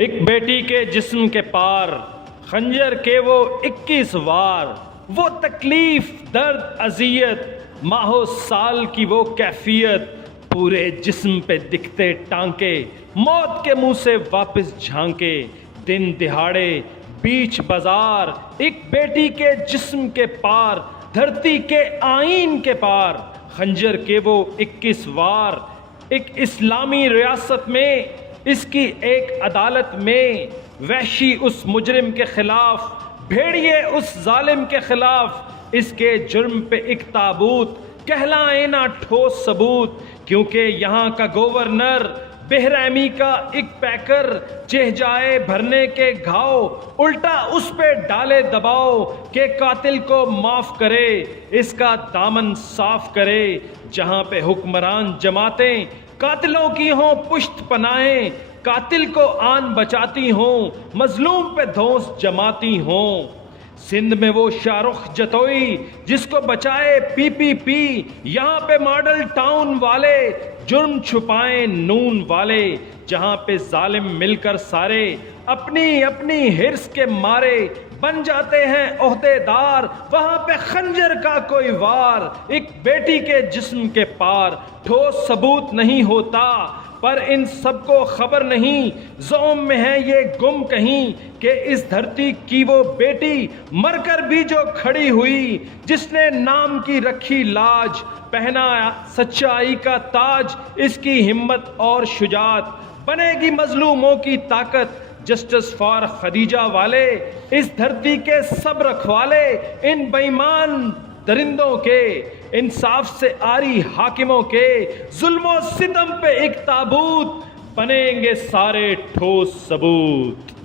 एक बेटी के जिस्म के पार खंजर के वो 21 वार, वो तकलीफ दर्द अजियत माहो साल की वो कैफियत, पूरे जिस्म पे दिखते टांके मौत के मुंह से वापस झांके। दिन दिहाड़े बीच बाजार एक बेटी के जिस्म के पार, धरती के आईन के पार खंजर के वो 21 वार। एक इस्लामी रियासत में इसकी एक अदालत में वहशी उस मुजरिम के खिलाफ, भेड़िए उस जालिम के खिलाफ, इसके जुर्म पे एक ताबूत कहलाए ना ठोस सबूत। क्योंकि यहाँ का गवर्नर बेरहमी का एक पैकर, चेह जाए भरने के घाव, उल्टा उस पे डाले दबाव के कातिल को माफ करे, इसका दामन साफ करे। जहाँ पे हुक्मरान जमातें कातिलों की हों पुश्त पनाहें, कातिल को आन बचाती हों, मजलूम पे धौंस जमाती हों। सिंध में वो शाहरुख जतोई जिसको बचाए पीपीपी, यहाँ पे मॉडल टाउन वाले जुर्म छुपाएं नून वाले। जहाँ पे जालिम मिलकर सारे अपनी अपनी हिर्स के मारे बन जाते हैं ओहदेदार, वहाँ पे खंजर का कोई वार एक बेटी के जिस्म के पार। ठोस सबूत नहीं होता पर इन सबको खबर नहीं, ज़ौम में है ये गुम कहीं कि इस धरती की वो बेटी मरकर भी जो खड़ी हुई, जिसने नाम की रखी लाज, पहना सच्चाई का ताज। इसकी हिम्मत और शुजात बनेगी मजलूमों की ताकत। जस्टिस फॉर खदीजा वाले इस धरती के सब रखवाले, इन बेईमान दरिंदों के इंसाफ से आरी हाकिमों के जुल्मों सितम पे एक ताबूत, बनेंगे सारे ठोस सबूत।